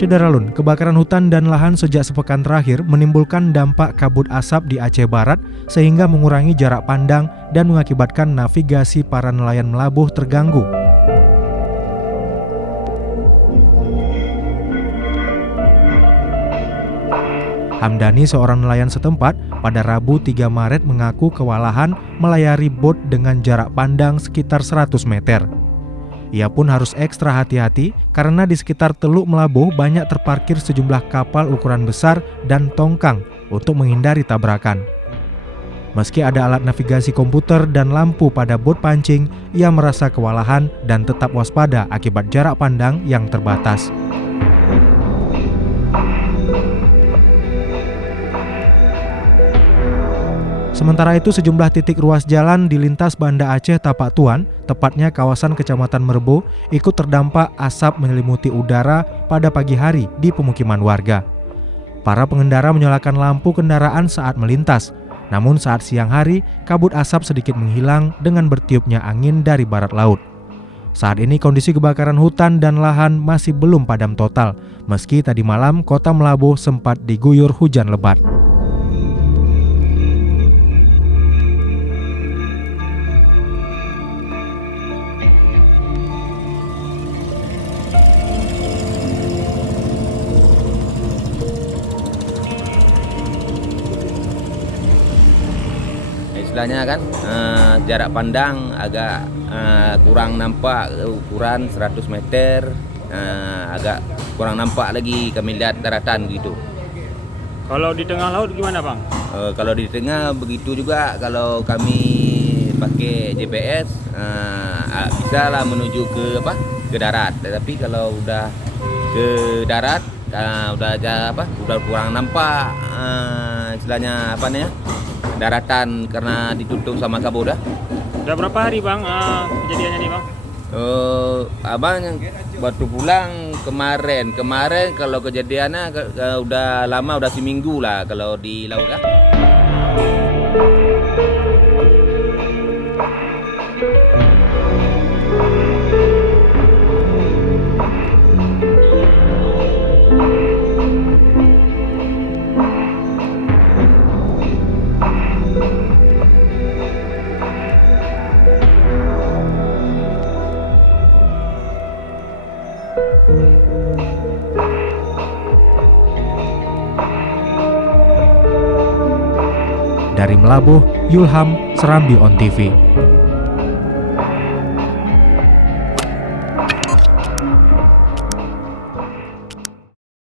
Syederalun, kebakaran hutan dan lahan sejak sepekan terakhir menimbulkan dampak kabut asap di Aceh Barat sehingga mengurangi jarak pandang dan mengakibatkan navigasi para nelayan melabuh terganggu. Hamdani, seorang nelayan setempat, pada Rabu 3 Maret mengaku kewalahan melayari bot dengan jarak pandang sekitar 100 meter. Ia pun harus ekstra hati-hati karena di sekitar Teluk Melabuh banyak terparkir sejumlah kapal ukuran besar dan tongkang untuk menghindari tabrakan. Meski ada alat navigasi komputer dan lampu pada bot pancing, ia merasa kewalahan dan tetap waspada akibat jarak pandang yang terbatas. Sementara itu, sejumlah titik ruas jalan di lintas Banda Aceh Tapak Tuan, tepatnya kawasan Kecamatan Merbau, ikut terdampak asap menyelimuti udara pada pagi hari di pemukiman warga. Para pengendara menyalakan lampu kendaraan saat melintas, namun saat siang hari, kabut asap sedikit menghilang dengan bertiupnya angin dari barat laut. Saat ini kondisi kebakaran hutan dan lahan masih belum padam total, meski tadi malam kota Melabuh sempat diguyur hujan lebat. Istilahnya kan jarak pandang agak kurang nampak, ukuran 100 meter, agak kurang nampak lagi kami lihat daratan gitu. Kalau di tengah laut gimana Bang? Kalau di tengah begitu juga, kalau kami pakai GPS bisa lah menuju ke darat. Tapi kalau udah ke darat udah kurang nampak istilahnya daratan karena ditutup sama kabut dah. Udah berapa hari Bang kejadiannya nih Bang? Abang baru pulang kemarin kalau kejadiannya udah lama, udah seminggu lah kalau di laut dah. Dari Melabuh, Yulham, Serambi On TV.